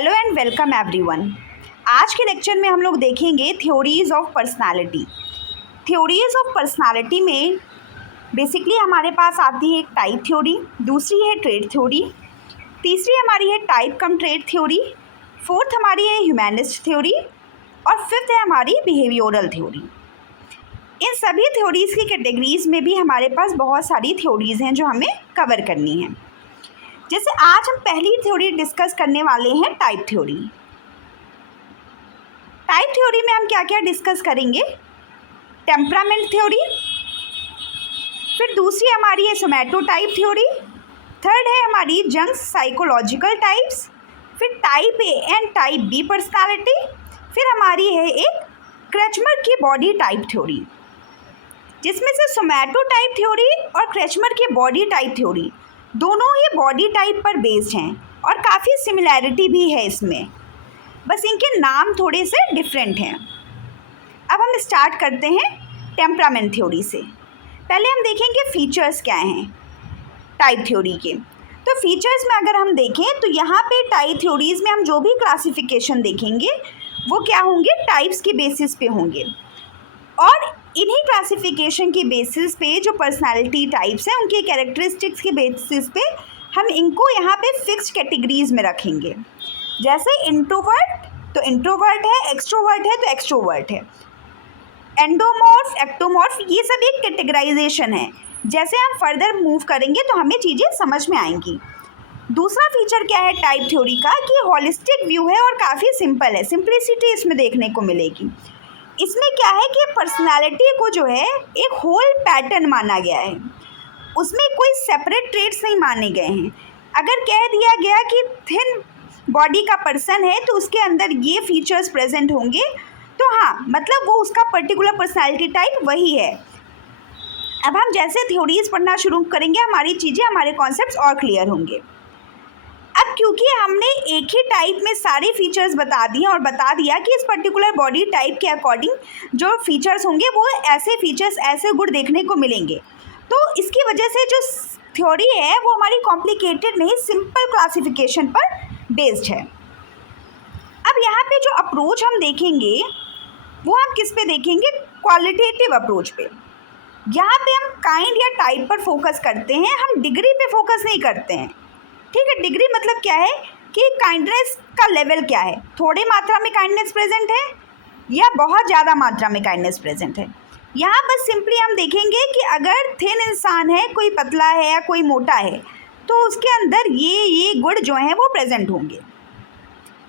Hello and welcome everyone. आज के lecture में हम लोग देखेंगे theories of personality. Theories of personality में बेसिकली हमारे पास आती है एक टाइप थ्योरी, दूसरी है ट्रेट थ्योरी, तीसरी हमारी है टाइप कम ट्रेट थ्योरी, फोर्थ हमारी है ह्यूमनिस्ट थ्योरी और फिफ्थ है हमारी बिहेवियरल थ्योरी। इन सभी थ्योरीज़ की कैटेगरीज में भी हमारे पास बहुत सारी थ्योरीज़ हैं जो हमें कवर करनी है। जैसे आज हम पहली थ्योरी डिस्कस करने वाले हैं टाइप थ्योरी। टाइप थ्योरी में हम क्या क्या डिस्कस करेंगे? टेम्परामेंट थ्योरी, फिर दूसरी हमारी है सोमैटोटाइप थ्योरी, थर्ड है हमारी जंग्स साइकोलॉजिकल टाइप्स, फिर type A and type B personality, फिर हमारी है एक क्रेचमर की बॉडी टाइप थ्योरी, जिसमें से सोमैटोटाइप थ्योरी और क्रेचमर की बॉडी टाइप थ्योरी दोनों ही बॉडी टाइप पर बेस्ड हैं और काफ़ी सिमिलैरिटी भी है इसमें, बस इनके नाम थोड़े से डिफरेंट हैं। अब हम स्टार्ट करते हैं टेम्परामेंट थ्योरी से। पहले हम देखेंगे फीचर्स क्या हैं टाइप थ्योरी के। तो फीचर्स में अगर हम देखें तो यहाँ पे टाइप थ्योरीज़ में हम जो भी क्लासिफिकेशन देखेंगे वो क्या होंगे, टाइप्स के बेसिस पे होंगे और इन्हीं क्लासिफिकेशन के बेसिस पे जो पर्सनालिटी टाइप्स हैं उनके कैरेक्टरिस्टिक्स के बेसिस पे हम इनको यहाँ पे फिक्स्ड कैटेगरीज में रखेंगे। जैसे इंट्रोवर्ट तो इंट्रोवर्ट है, एक्सट्रोवर्ट है तो एक्सट्रोवर्ट है, एंडोमॉर्फ, एक्टोमॉर्फ, ये सब एक कैटेगराइजेशन है। जैसे हम फर्दर मूव करेंगे तो हमें चीज़ें समझ में आएंगी। दूसरा फीचर क्या है टाइप थ्योरी का कि होलिस्टिक व्यू है और काफ़ी सिंपल है, सिंप्लिसिटी इसमें देखने को मिलेगी। इसमें क्या है कि पर्सनालिटी को जो है एक होल पैटर्न माना गया है, उसमें कोई सेपरेट ट्रेट्स नहीं माने गए हैं। अगर कह दिया गया कि थिन बॉडी का पर्सन है तो उसके अंदर ये फीचर्स प्रेजेंट होंगे, तो हाँ मतलब वो उसका पर्टिकुलर पर्सनालिटी टाइप वही है। अब हम जैसे थ्योरीज पढ़ना शुरू करेंगे हमारी चीज़ें, हमारे कॉन्सेप्ट्स और क्लियर होंगे। अब क्योंकि हमने एक ही टाइप में सारे फीचर्स बता दिए और बता दिया कि इस पर्टिकुलर बॉडी टाइप के अकॉर्डिंग जो फीचर्स होंगे वो ऐसे फीचर्स, ऐसे गुण देखने को मिलेंगे, तो इसकी वजह से जो थ्योरी है वो हमारी कॉम्प्लिकेटेड नहीं, सिंपल क्लासिफिकेशन पर बेस्ड है। अब यहाँ पे जो अप्रोच हम देखेंगे वो हम किस पे देखेंगे? क्वालिटेटिव अप्रोच पे। यहाँ पे हम काइंड या टाइप पर फोकस करते हैं, हम डिग्री पे फोकस नहीं करते हैं। ठीक है, डिग्री मतलब क्या है कि काइंडनेस का लेवल क्या है, थोड़ी मात्रा में काइंडनेस प्रेजेंट है या बहुत ज़्यादा मात्रा में काइंडनेस प्रेजेंट है। यहाँ बस सिंपली हम देखेंगे कि अगर थिन इंसान है, कोई पतला है या कोई मोटा है, तो उसके अंदर ये गुण जो हैं वो प्रेजेंट होंगे।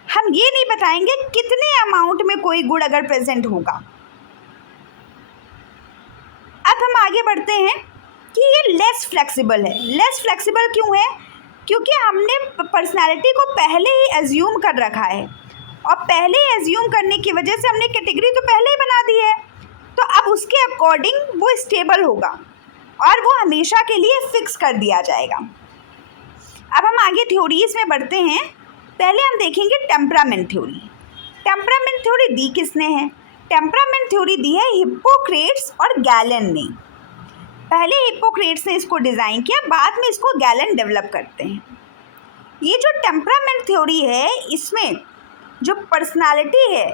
हम ये नहीं बताएंगे कितने अमाउंट में कोई गुण अगर प्रेजेंट होगा। अब हम आगे बढ़ते हैं कि ये लेस फ्लेक्सिबल है। लेस फ्लेक्सिबल क्यों है? क्योंकि हमने पर्सनालिटी को पहले ही एज्यूम कर रखा है और पहले एज्यूम करने की वजह से हमने कैटेगरी तो पहले ही बना दी है, तो अब उसके अकॉर्डिंग वो स्टेबल होगा और वो हमेशा के लिए फिक्स कर दिया जाएगा। अब हम आगे थ्योरीज में बढ़ते हैं। पहले हम देखेंगे टेम्परामेंट थ्योरी। टेम्परामेंट थ्योरी दी किसने है? टेम्परामेंट थ्योरी दी है हिप्पोक्रेट्स और गैलन ने। पहले हिप्पोक्रेट्स ने इसको डिज़ाइन किया, बाद में इसको गैलन डेवलप करते हैं। ये जो टेम्परामेंट थ्योरी है इसमें जो पर्सनालिटी है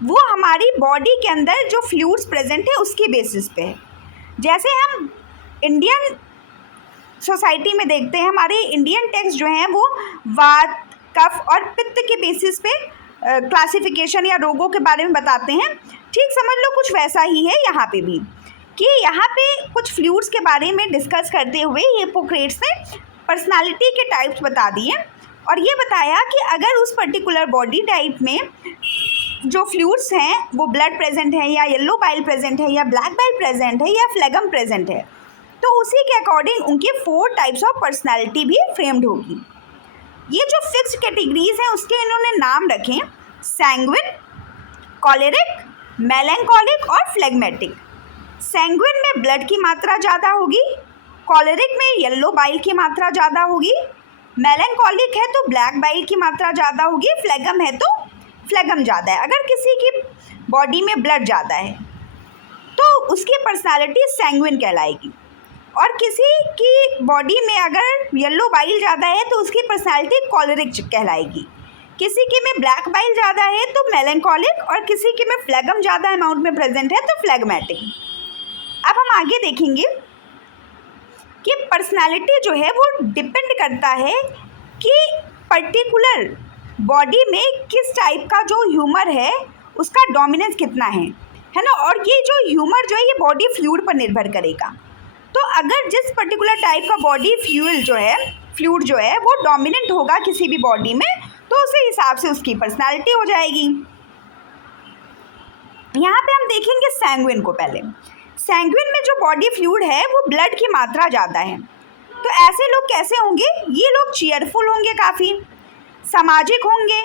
वो हमारी बॉडी के अंदर जो फ्लूइड्स प्रेजेंट है उसके बेसिस पे है। जैसे हम इंडियन सोसाइटी में देखते हैं, हमारे इंडियन टेक्स्ट जो हैं वो वात, कफ और पित्त के बेसिस पे क्लासिफिकेशन या रोगों के बारे में बताते हैं। ठीक समझ लो कुछ वैसा ही है यहाँ पे भी, कि यहाँ पे कुछ फ्लूइड्स के बारे में डिस्कस करते हुए हिप्पोक्रेट्स ने पर्सनालिटी के टाइप्स बता दिए और ये बताया कि अगर उस पर्टिकुलर बॉडी टाइप में जो फ्लूइड्स हैं वो ब्लड प्रेजेंट है या येलो बाइल प्रेजेंट है या ब्लैक बाइल प्रेजेंट है या फ्लेगम प्रेजेंट है, तो उसी के अकॉर्डिंग उनके 4 टाइप्स ऑफ पर्सनालिटी भी फ्रेम्ड होगी। ये जो फिक्स्ड कैटेगरीज हैं उसके इन्होंने नाम रखे सैंग्विन, कॉलेरिक, मेलैंकोलिक और फ्लेगमेटिक। सैंग्विन में ब्लड की मात्रा ज़्यादा होगी, कॉलेरिक में येलो बाइल की मात्रा ज़्यादा होगी, मेलैंकोलिक है तो ब्लैक बाइल की मात्रा ज़्यादा होगी, फ्लेगम है तो फ्लेगम ज़्यादा है। अगर किसी की बॉडी में ब्लड ज़्यादा है तो उसकी पर्सनालिटी सैंग्विन कहलाएगी और किसी की बॉडी में अगर येलो बाइल ज़्यादा है तो उसकी पर्सनालिटी कॉलेरिक कहलाएगी। किसी के में ब्लैक बाइल ज़्यादा है तो मेलैंकोलिक, और किसी के में फ्लेगम ज़्यादा अमाउंट में प्रेजेंट है तो फ्लेगमेटिक। अब हम आगे देखेंगे कि पर्सनालिटी जो है वो डिपेंड करता है कि पर्टिकुलर बॉडी में किस टाइप का जो ह्यूमर है उसका डोमिनेंस कितना है ना। और ये जो ह्यूमर जो है ये बॉडी फ्लूइड पर निर्भर करेगा। तो अगर जिस पर्टिकुलर टाइप का बॉडी फ्लूइड जो है वो डोमिनेंट होगा किसी भी बॉडी में, तो उसी हिसाब से उसकी पर्सनालिटी हो जाएगी। यहाँ पे हम देखेंगे सैंग्विन को। पहले सैंग्विन में जो बॉडी फ्लूइड है वो ब्लड की मात्रा ज़्यादा है। तो ऐसे लोग कैसे होंगे? ये लोग चीयरफुल होंगे, काफ़ी सामाजिक होंगे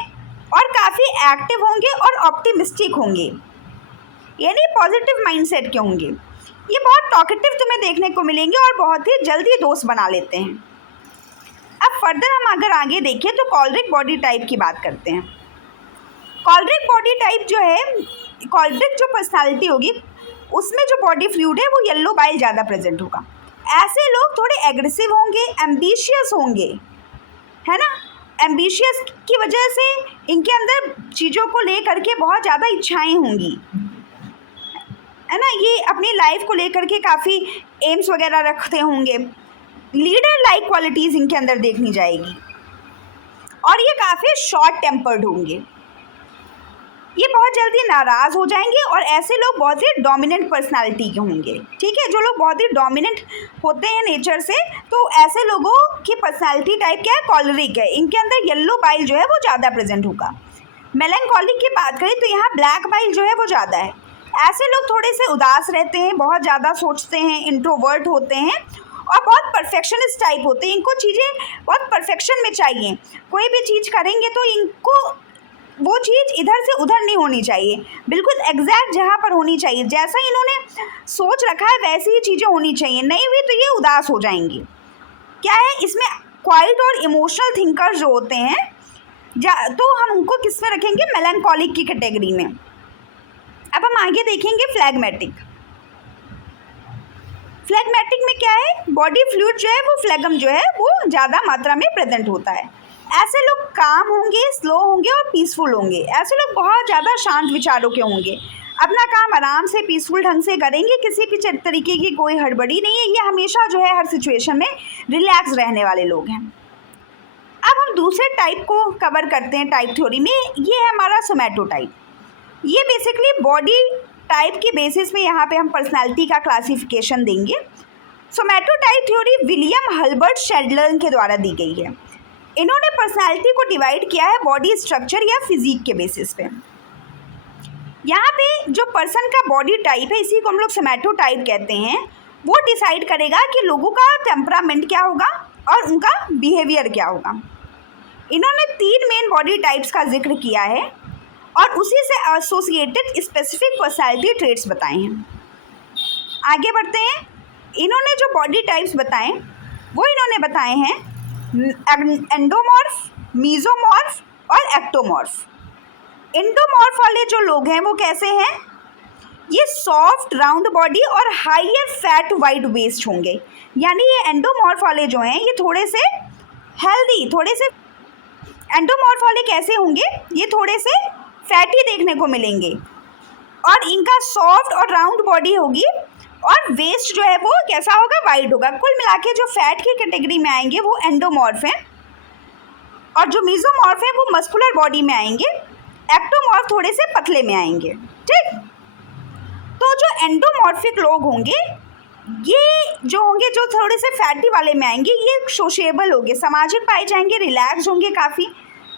और काफ़ी एक्टिव होंगे और ऑप्टिमिस्टिक होंगे, यानी पॉजिटिव माइंडसेट के होंगे। ये बहुत टॉकेटिव तुम्हें देखने को मिलेंगे और बहुत ही जल्दी दोस्त बना लेते हैं। अब फर्दर हम अगर आगे देखें तो कॉलरिक बॉडी टाइप की बात करते हैं। कॉलरिक बॉडी टाइप जो है, कॉलरिक जो पर्सनालिटी होगी उसमें जो बॉडी फ्लूइड है वो येलो बाइल ज़्यादा प्रेजेंट होगा। ऐसे लोग थोड़े एग्रेसिव होंगे, एम्बिशियस होंगे, है ना। एम्बिशियस की वजह से इनके अंदर चीज़ों को ले करके बहुत ज़्यादा इच्छाएं होंगी, है ना। ये अपनी लाइफ को लेकर के काफ़ी एम्स वगैरह रखते होंगे। लीडर लाइक क्वालिटीज़ इनके अंदर देखनी जाएगी और ये काफ़ी शॉर्ट टेम्पर्ड होंगे। ये बहुत जल्दी नाराज़ हो जाएंगे और ऐसे लोग बहुत ही डोमिनेंट पर्सनालिटी के होंगे, ठीक है। जो लोग बहुत ही डोमिनेंट होते हैं नेचर से, तो ऐसे लोगों की पर्सनालिटी टाइप क्या है? कॉलरिक है। इनके अंदर येलो बाइल जो है वो ज़्यादा प्रेजेंट होगा। मेलैंकोलिक की बात करें तो यहाँ ब्लैक बाइल जो है वो ज़्यादा है। ऐसे लोग थोड़े से उदास रहते हैं, बहुत ज़्यादा सोचते हैं, इंट्रोवर्ट होते हैं और बहुत परफेक्शनिस्ट टाइप होते हैं। इनको चीज़ें बहुत परफेक्शन में चाहिए। कोई भी चीज़ करेंगे तो इनको वो चीज़ इधर से उधर नहीं होनी चाहिए, बिल्कुल एग्जैक्ट जहाँ पर होनी चाहिए। जैसा इन्होंने सोच रखा है वैसी ही चीज़ें होनी चाहिए, नहीं हुई तो ये उदास हो जाएंगी। क्या है इसमें? क्वाइट और इमोशनल थिंकर्स जो होते हैं तो हम उनको किस में रखेंगे? मेलैंकोलिक की कैटेगरी में। अब हम आगे देखेंगे फ्लैगमेटिक। फ्लैगमेटिक में क्या है? बॉडी फ्लूइड जो है वो फ्लेगम जो है वो ज़्यादा मात्रा में प्रेजेंट होता है। ऐसे लोग काम होंगे, स्लो होंगे और पीसफुल होंगे। ऐसे लोग बहुत ज़्यादा शांत विचारों के होंगे, अपना काम आराम से पीसफुल ढंग से करेंगे, किसी भी तरीके की कोई हड़बड़ी नहीं है। ये हमेशा जो है हर सिचुएशन में रिलैक्स रहने वाले लोग हैं। अब हम दूसरे टाइप को कवर करते हैं टाइप थ्योरी में। ये है हमारा सोमैटो टाइप। ये बेसिकली बॉडी टाइप के बेसिस में यहाँ पे हम पर्सनालिटी का क्लासिफिकेशन देंगे। सोमैटो टाइप थ्योरी विलियम हल्बर्ट शेडलर के द्वारा दी गई है। इन्होंने पर्सनालिटी को डिवाइड किया है बॉडी स्ट्रक्चर या फिजिक के बेसिस पे। यहाँ पे जो पर्सन का बॉडी टाइप है, इसी को हम लोग सोमैटो टाइप कहते हैं, वो डिसाइड करेगा कि लोगों का टेम्परामेंट क्या होगा और उनका बिहेवियर क्या होगा। इन्होंने 3 मेन बॉडी टाइप्स का जिक्र किया है और उसी से एसोसिएटेड स्पेसिफिक पर्सनालिटी ट्रेट्स बताए हैं। आगे बढ़ते हैं। इन्होंने जो बॉडी टाइप्स बताए वो इन्होंने बताए हैं एंडोमॉर्फ, मीजोमॉर्फ और एक्टोमॉर्फ। एंडोमॉर्फ वाले जो लोग हैं वो कैसे हैं? ये सॉफ्ट राउंड बॉडी और हाइयर फैट वाइड वेस्ट होंगे। यानी ये एंडोमॉर्फ वाले जो हैं ये थोड़े से हेल्दी, थोड़े से एंडोमॉर्फ वाले कैसे होंगे? ये थोड़े से फैटी देखने को मिलेंगे और इनका सॉफ्ट और राउंड बॉडी होगी और वेस्ट जो है वो कैसा होगा? वाइड होगा। कुल मिला के जो फैट की कैटेगरी में आएंगे वो एंडोमॉर्फ हैं और जो मीजोमॉर्फ है वो मस्कुलर बॉडी में आएंगे। एक्टोमॉर्फ थोड़े से पतले में आएंगे, ठीक। तो जो एंडोमॉर्फिक लोग होंगे ये जो होंगे, जो थोड़े से फैटी वाले में आएंगे, ये सोशेबल होंगे, सामाजिक पाए जाएंगे, रिलैक्स होंगे, काफ़ी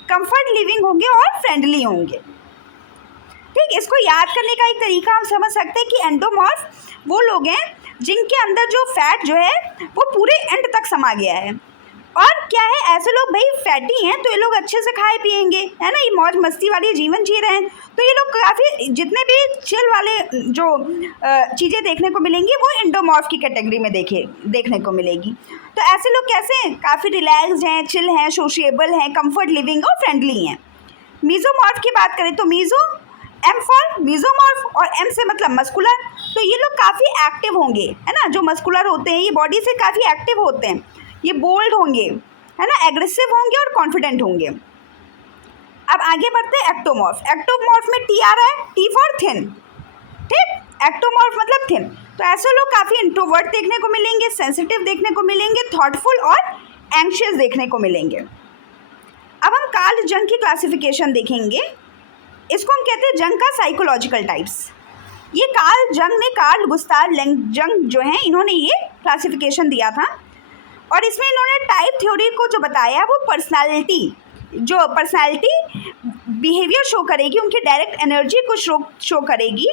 कंफर्ट लिविंग होंगे और फ्रेंडली होंगे, ठीक। इसको याद करने का एक तरीका हम समझ सकते हैं कि एंडोमॉर्फ वो लोग हैं जिनके अंदर जो फैट जो है वो पूरे एंड तक समा गया है। और क्या है, ऐसे लोग भाई फैटी हैं तो ये लोग अच्छे से खाए पिएंगे, है ना, ये मौज मस्ती वाली जीवन जी रहे हैं, तो ये लोग काफ़ी जितने भी चिल वाले जो चीज़ें देखने को मिलेंगी वो एंडोमॉर्फ की कैटेगरी में देखने को मिलेगी। तो ऐसे लोग कैसे हैं? काफ़ी रिलैक्स्ड हैं, चिल हैं, सोशिएबल हैं, कंफर्ट लिविंग और फ्रेंडली हैं। मीजोमॉर्फ की बात करें तो मीजो, एम फॉर मीजोमॉर्फ और एम से मतलब मस्कुलर, तो ये लोग काफ़ी एक्टिव होंगे, है ना। जो मस्कुलर होते हैं ये बॉडी से काफ़ी एक्टिव होते हैं, ये बोल्ड होंगे, है ना, एग्रेसिव होंगे और कॉन्फिडेंट होंगे। आगे बढ़ते हैं एक्टोमॉर्फ। एक्टोमॉर्फ में टी आ रहा है, टी फॉर थिन, ठीक। एक्टोमॉर्फ मतलब थिन। तो ऐसे लोग काफ़ी इंट्रोवर्ट देखने को मिलेंगे, सेंसिटिव देखने को मिलेंगे, थॉटफुल और एंग्शियस देखने को मिलेंगे। अब हम कार्ल जंग की क्लासिफिकेशन देखेंगे। इसको हम कहते हैं जंग का साइकोलॉजिकल टाइप्स। ये कार्ल जंग ने, कार्ल गुस्ताव जंग जो हैं, इन्होंने ये क्लासिफिकेशन दिया था और इसमें इन्होंने टाइप थ्योरी को जो बताया वो पर्सनालिटी बिहेवियर शो करेगी, उनकी डायरेक्ट एनर्जी को शो करेगी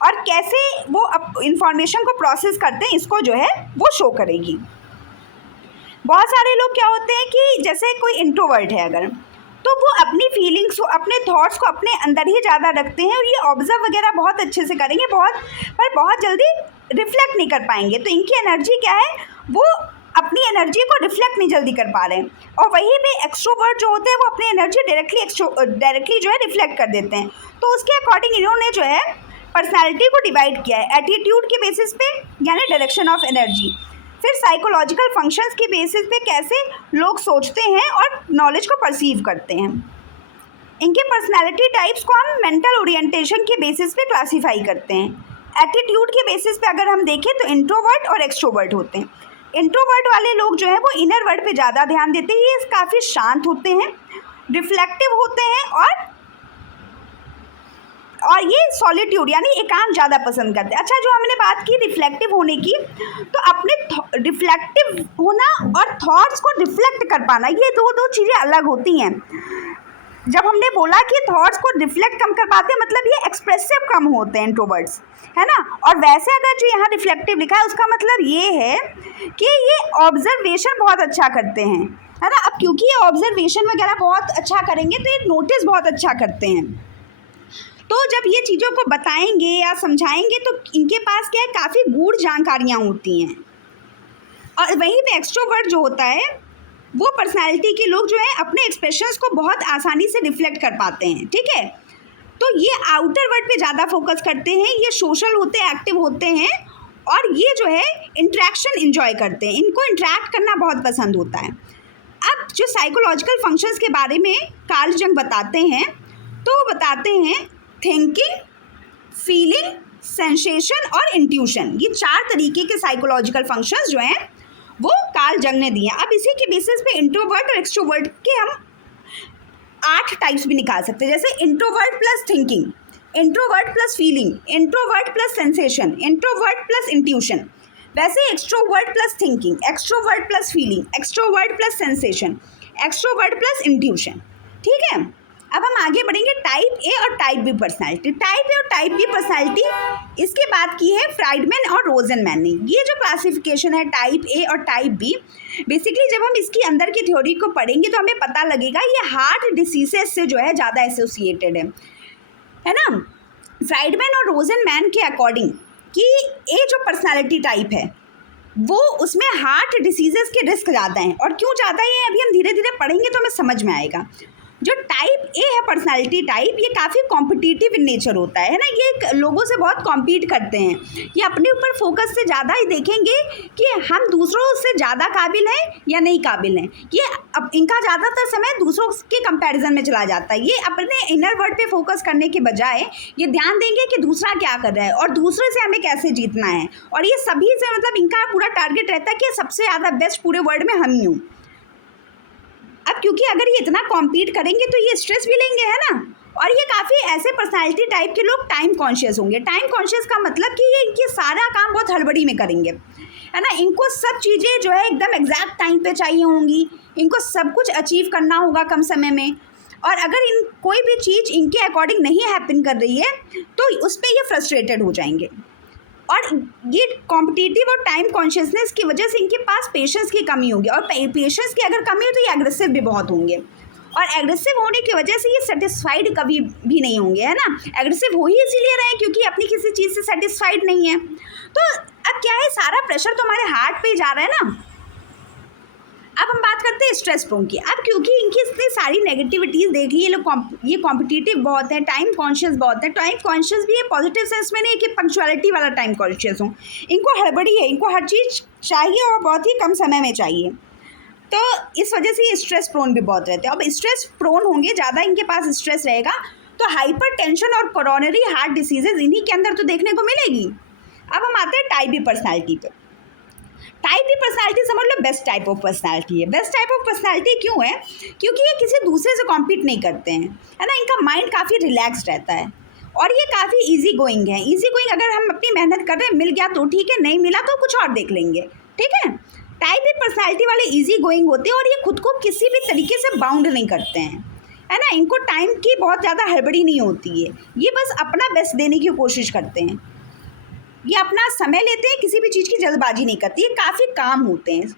और कैसे वो इंफॉर्मेशन को प्रोसेस करते हैं इसको जो है वो शो करेगी। बहुत सारे लोग क्या होते हैं कि जैसे कोई इंट्रोवर्ट है अगर, तो वो अपनी फीलिंग्स को, अपने थॉट्स को अपने अंदर ही ज़्यादा रखते हैं और ये ऑब्जर्व वगैरह बहुत अच्छे से करेंगे, बहुत जल्दी रिफ्लेक्ट नहीं कर पाएंगे। तो इनकी एनर्जी क्या है, वो अपनी एनर्जी को रिफ्लेक्ट नहीं जल्दी कर पा रहे हैं। और वहीं पे एक्सट्रोवर्ट जो होते हैं वो अपनी एनर्जी डायरेक्टली जो है रिफ्लेक्ट कर देते हैं। तो उसके अकॉर्डिंग इन्होंने जो है पर्सनैलिटी को डिवाइड किया है एटीट्यूड के बेसिस पे, यानी डायरेक्शन ऑफ एनर्जी, फिर साइकोलॉजिकल फंक्शंस के बेसिस पे कैसे लोग सोचते हैं और नॉलेज को परसीव करते हैं। इनके पर्सनैलिटी टाइप्स को हम मेंटल ओरिएंटेशन के बेसिस पे क्लासीफाई करते हैं। एटीट्यूड के बेसिस पे अगर हम देखें तो इंट्रोवर्ट और एक्सट्रोवर्ट होते हैं। इंट्रोवर्ट वाले लोग जो हैं वो इनर वर्ल्ड पे ज़्यादा ध्यान देते हैं, ये काफ़ी शांत होते हैं, रिफ्लेक्टिव होते हैं और ये सॉलिट्यूड यानी एकांत ज़्यादा पसंद करते हैं। अच्छा, जो हमने बात की रिफ्लेक्टिव होने की, तो अपने रिफ्लेक्टिव होना और थॉट्स को रिफ्लेक्ट कर पाना, ये दो चीज़ें अलग होती हैं। जब हमने बोला कि थॉट्स को रिफ्लेक्ट कम कर पाते हैं, मतलब ये एक्सप्रेसिव कम होते हैं इंट्रोवर्ट्स, है ना। और वैसे अगर जो यहाँ रिफ्लेक्टिव लिखा है उसका मतलब ये है कि ये ऑब्जर्वेशन बहुत अच्छा करते हैं, है ना। अब क्योंकि ये ऑब्जर्वेशन वगैरह बहुत अच्छा करेंगे तो ये नोटिस बहुत अच्छा करते हैं। तो जब ये चीज़ों को बताएंगे या समझाएंगे तो इनके पास क्या है, काफ़ी गूढ़ जानकारियाँ होती हैं। और वहीं पे एक्सट्रोवर्ट जो होता है वो पर्सनालिटी के लोग जो है अपने एक्सप्रेशंस को बहुत आसानी से रिफ्लेक्ट कर पाते हैं, ठीक है। तो ये आउटर वर्ल्ड पे ज़्यादा फोकस करते हैं, ये सोशल होते हैं, एक्टिव होते हैं और ये जो है इंटरेक्शन इन्जॉय करते हैं, इनको इंटरेक्ट करना बहुत पसंद होता है। अब जो साइकोलॉजिकल फंक्शंस के बारे में कार्ल जंग बताते हैं, तो वो बताते हैं थिंकिंग, फीलिंग, सेंसेशन और इंट्यूशन, ये 4 तरीके के साइकोलॉजिकल फंक्शंस जो हैं वो कार्ल जंग ने दिए। अब इसी के बेसिस पे इंट्रोवर्ट और एक्सट्रोवर्ट के हम 8 टाइप्स भी निकाल सकते हैं, जैसे introvert plus thinking, introvert plus feeling, introvert plus sensation, introvert plus intuition. वैसे extrovert plus thinking, extrovert plus feeling, extrovert plus sensation, extrovert plus intuition, ठीक है। अब हम आगे बढ़ेंगे टाइप ए और type B personality. Type A और type B personality इसकी बात की है फ्राइडमैन और रोजनमैन ने। ये जो क्लासिफिकेशन है टाइप ए और टाइप बी, बेसिकली जब हम इसकी अंदर की थ्योरी को पढ़ेंगे तो हमें पता लगेगा ये हार्ट डिसीजेस से जो है ज़्यादा एसोसिएटेड है ना। फ्राइडमैन और रोजनमैन के अकॉर्डिंग कि ए जो पर्सनालिटी टाइप है वो उसमें हार्ट डिसीजेस के रिस्क ज़्यादा हैं। और क्यों ज़्यादा है अभी हम धीरे धीरे पढ़ेंगे तो हमें समझ में आएगा। जो टाइप ए है पर्सनालिटी टाइप, ये काफ़ी कॉम्पिटिटिव इन नेचर होता है ना, ये लोगों से बहुत कॉम्पीट करते हैं, ये अपने ऊपर फोकस से ज़्यादा ही देखेंगे कि हम दूसरों से ज़्यादा काबिल हैं या नहीं काबिल हैं। ये अब इनका ज़्यादातर समय दूसरों के कंपैरिजन में चला जाता है। ये अपने इनर वर्ल्ड पे फोकस करने के बजाय ये ध्यान देंगे कि दूसरा क्या कर रहा है और दूसरे से हमें कैसे जीतना है। और ये सभी से मतलब इनका पूरा टारगेट रहता है कि सबसे ज़्यादा बेस्ट पूरे वर्ल्ड में हम ही हूँ। अब क्योंकि अगर ये इतना कॉम्पीट करेंगे तो ये स्ट्रेस भी लेंगे, है ना। और ये काफ़ी ऐसे पर्सनालिटी टाइप के लोग टाइम कॉन्शियस होंगे। टाइम कॉन्शियस का मतलब कि ये इनकी सारा काम बहुत हड़बड़ी में करेंगे, है ना। इनको सब चीज़ें जो है एकदम एग्जैक्ट टाइम पे चाहिए होंगी, इनको सब कुछ अचीव करना होगा कम समय में। और अगर इन कोई भी चीज़ इनके अकॉर्डिंग नहीं हैपन कर रही है तो उस पर ये फ्रस्ट्रेटेड हो जाएंगे। और ये कॉम्पिटिटिव और टाइम कॉन्शियसनेस की वजह से इनके पास पेशेंस की कमी होगी। और पेशेंस की अगर कमी हो तो ये एग्रेसिव भी बहुत होंगे। और एग्रेसिव होने की वजह से ये सेटिस्फाइड कभी भी नहीं होंगे, है ना। एग्रेसिव हो ही इसीलिए रहे क्योंकि अपनी किसी चीज़ से सेटिस्फाइड नहीं है। तो अब क्या है, सारा प्रेशर तो हमारे हार्ट पे ही जा रहा है ना। अब हम बात करते हैं स्ट्रेस प्रोन की। अब क्योंकि इनकी इतनी सारी नेगेटिविटीज़ देख ली, ये कॉम्पिटिटिव बहुत है, टाइम कॉन्शियस बहुत है। टाइम कॉन्शियस भी है पॉजिटिव सेंस में नहीं कि पंक्चुअलिटी वाला टाइम कॉन्शियस हो। इनको हड़बड़ी है, इनको हर चीज़ चाहिए और बहुत ही कम समय में चाहिए। तो इस वजह से ये स्ट्रेस प्रोन भी बहुत रहते हैं। अब स्ट्रेस प्रोन होंगे, ज़्यादा इनके पास स्ट्रेस रहेगा, तो हाइपर टेंशन और कोरोनरी हार्ट डिसीजेज इन्हीं के अंदर तो देखने को मिलेगी। अब हम आते हैं टाइप बी पर्सनैलिटी पे। टाइप बी पर्सनैलिटी समझ लो बेस्ट टाइप ऑफ पर्सनैलिटी है। बेस्ट टाइप ऑफ पर्सनैलिटी क्यों है? क्योंकि ये किसी दूसरे से कॉम्पीट नहीं करते हैं, है ना। इनका माइंड काफ़ी रिलैक्स्ड रहता है और ये काफ़ी ईजी गोइंग है। ईजी गोइंग, अगर हम अपनी मेहनत कर रहे हैं, मिल गया तो ठीक है, नहीं मिला तो कुछ और देख लेंगे, ठीक है। टाइप बी पर्सनैलिटी वाले ईजी गोइंग होते हैं और ये खुद को किसी भी तरीके से बाउंड नहीं करते हैं, है ना। इनको टाइम की बहुत ज़्यादा हड़बड़ी नहीं होती है, ये बस अपना बेस्ट देने की कोशिश करते हैं। ये अपना समय लेते हैं, किसी भी चीज़ की जल्दबाजी नहीं करती, ये काफ़ी काम होते हैं,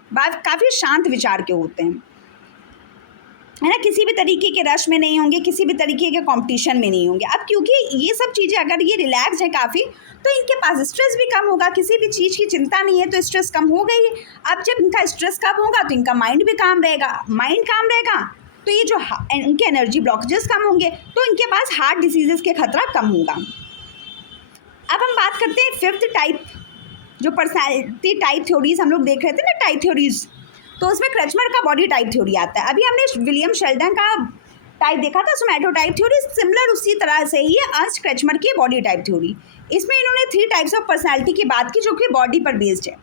काफ़ी शांत विचार के होते हैं, है ना। किसी भी तरीके के रश में नहीं होंगे, किसी भी तरीके के कंपटीशन में नहीं होंगे। अब क्योंकि ये सब चीज़ें अगर ये रिलैक्स है काफ़ी, तो इनके पास स्ट्रेस भी कम होगा, किसी भी चीज़ की चिंता नहीं है तो स्ट्रेस कम हो गई। अब जब इनका स्ट्रेस कम होगा तो इनका माइंड भी काम रहेगा, माइंड काम रहेगा तो ये जो इनके एनर्जी ब्लॉकेजेस कम होंगे, तो इनके पास हार्ट डिसीजेज़ के खतरा कम होगा। अब हम बात करते हैं फिफ्थ टाइप, जो पर्सनैलिटी टाइप थ्योरीज हम लोग देख रहे थे ना, टाइप थ्योरीज, तो उसमें क्रचमर का बॉडी टाइप थ्योरी आता है। अभी हमने विलियम शेल्डन का टाइप देखा था, सोमैटो टाइप थ्योरी, सिमिलर उसी तरह से ही है अर्नस्ट क्रचमर की बॉडी टाइप थ्योरी। इसमें इन्होंने 3 टाइप्स ऑफ पर्सनैलिटी की बात की जो कि बॉडी पर बेस्ड है।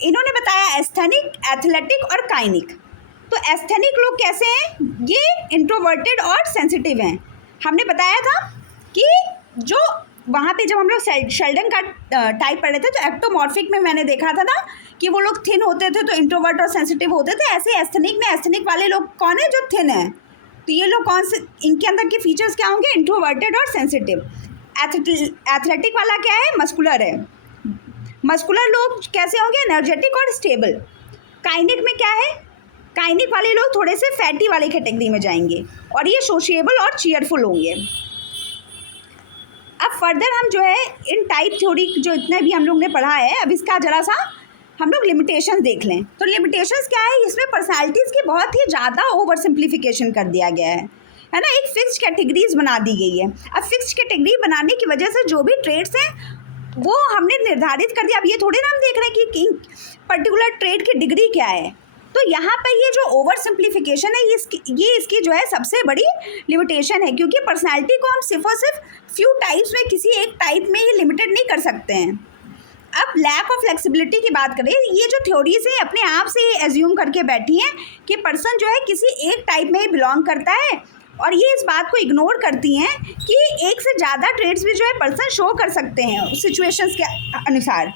इन्होंने बताया एस्थेनिक, एथलेटिक और काइनिक। तो एस्थेनिक लोग कैसे हैं? ये इंट्रोवर्टेड और सेंसिटिव हैं। हमने बताया था कि जो वहाँ पे जब हम लोग शेल्डन का टाइप पढ़े थे तो एक्टोमॉर्फिक में मैंने देखा था ना कि वो लोग थिन होते थे तो इंट्रोवर्ट और सेंसिटिव होते थे। ऐसे एस्थेनिक में एस्थेनिक वाले लोग कौन है? जो थिन है। तो ये लोग कौन से, इनके अंदर के फीचर्स क्या होंगे? इंट्रोवर्टेड और सेंसिटिव। एथलेटिक वाला क्या है? मस्कुलर है। मस्कुलर लोग कैसे होंगे? एनर्जेटिक और स्टेबल। काइनिक में क्या है? काइनिक वाले लोग थोड़े से फैटी वाले कैटेगरी में जाएंगे और ये सोशिएबल और चीयरफुल होंगे। अब फर्दर हम जो है इन टाइप थ्योरी जो इतने भी हम लोग ने पढ़ा है, अब इसका ज़रा सा हम लोग लिमिटेशन देख लें। तो लिमिटेशंस क्या है? इसमें पर्सनैलिटीज़ की बहुत ही ज़्यादा ओवर सिंप्लीफिकेशन कर दिया गया है ना। एक फिक्स्ड कैटेगरीज बना दी गई है। अब फिक्स्ड कैटेगरी बनाने की वजह से जो भी ट्रेड्स हैं वो हमने निर्धारित कर दिया। अब ये थोड़े ना हम देख रहे हैं कि पर्टिकुलर ट्रेड की डिग्री क्या है। तो यहाँ पर ये जो ओवर सिंप्लीफिकेशन है ये इसकी जो है सबसे बड़ी लिमिटेशन है, क्योंकि पर्सनैलिटी को हम सिर्फ और सिर्फ फ्यू टाइप्स में, किसी एक टाइप में ही लिमिटेड नहीं कर सकते हैं। अब लैक ऑफ फ्लेक्सिबिलिटी की बात करें, ये जो थ्योरीज है अपने आप से एज्यूम करके बैठी हैं कि पर्सन जो है किसी एक टाइप में ही बिलोंग करता है, और ये इस बात को इग्नोर करती हैं कि एक से ज़्यादा ट्रेड्स भी जो है पर्सन शो कर सकते हैं सिचुएशंस के अनुसार।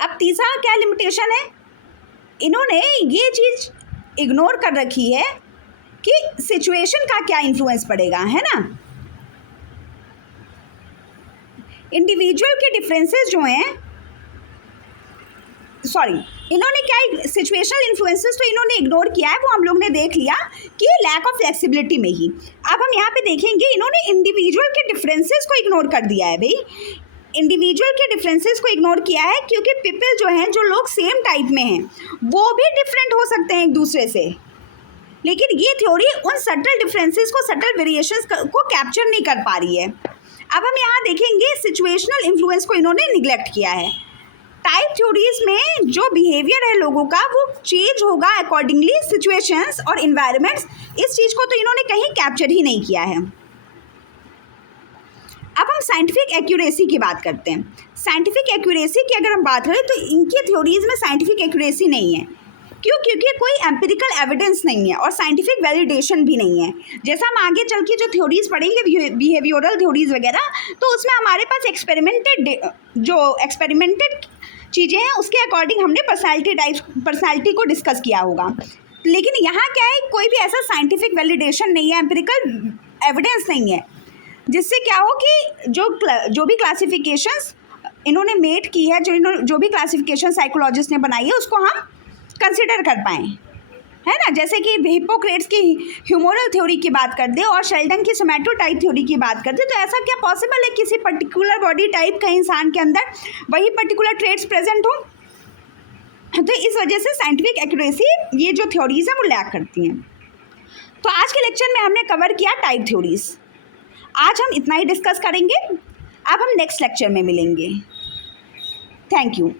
अब तीसरा क्या लिमिटेशन है? इन्होंने ये चीज़ इग्नोर कर रखी है कि सिचुएशन का क्या इन्फ्लुएंस पड़ेगा, है ना। इंडिविजुअल के डिफरेंसेस जो हैं, इन्होंने क्या सिचुएशनल इन्फ्लुएंसेस तो इन्होंने इग्नोर किया है, वो हम लोग ने देख लिया कि लैक ऑफ फ्लेक्सिबिलिटी में ही। अब हम यहाँ पे देखेंगे इन्होंने इंडिविजुअल के डिफरेंसेस को इग्नोर कर दिया है। भाई इंडिविजुअल के डिफरेंसेस को इग्नोर किया है क्योंकि पीपल जो हैं, जो लोग सेम टाइप में हैं, वो भी डिफरेंट हो सकते हैं एक दूसरे से, लेकिन ये थ्योरी उन सटल डिफरेंसेस को, सटल वेरिएशंस को कैप्चर नहीं कर पा रही है। अब हम यहाँ देखेंगे सिचुएशनल इन्फ्लुएंस को इन्होंने निगलेक्ट किया है। टाइप थ्योरीज में जो बिहेवियर है लोगों का वो चेंज होगा अकॉर्डिंगली सिचुएशंस और इन्वायरमेंट्स, इस चीज़ को तो इन्होंने कहीं कैप्चर ही नहीं किया है। अब हम साइंटिफिक एक्यूरेसी की बात करते हैं। साइंटिफिक एक्यूरेसी की अगर हम बात करें तो इनकी थ्योरीज में साइंटिफिक एक्यूरेसी नहीं है। क्यों? क्योंकि कोई एम्पिरिकल एविडेंस नहीं है और साइंटिफिक वैलिडेशन भी नहीं है। जैसा हम आगे चल के जो थ्योरीज पढ़ेंगे बिहेवियरल थ्योरीज वगैरह, तो उसमें हमारे पास एक्सपेरिमेंटेड चीज़ें हैं, उसके अकॉर्डिंग हमने पर्सनैलिटी को डिस्कस किया होगा। लेकिन यहाँ क्या है, कोई भी ऐसा साइंटिफिक वैलिडेशन नहीं है, एम्पिरिकल एविडेंस नहीं है, जिससे क्या हो कि जो भी क्लासिफिकेशंस इन्होंने मेड की है, जो भी क्लासिफिकेशन साइकोलॉजिस्ट ने बनाई है, उसको हम कंसिडर कर पाएँ, है ना। जैसे कि हिप्पोक्रेट्स की ह्यूमोरल थ्योरी की बात कर दे और शेल्डन की सोमैटो टाइप थ्योरी की बात कर दे, तो ऐसा क्या पॉसिबल है किसी पर्टिकुलर बॉडी टाइप का इंसान के अंदर वही पर्टिकुलर ट्रेड्स प्रेजेंट हो? तो इस वजह से साइंटिफिक एक्यूरेसी ये जो थ्योरीज हैं वो लैक करती हैं। तो आज के लेक्चर में हमने कवर किया टाइप थ्योरीज। आज हम इतना ही डिस्कस करेंगे, अब हम नेक्स्ट लेक्चर में मिलेंगे। Thank you.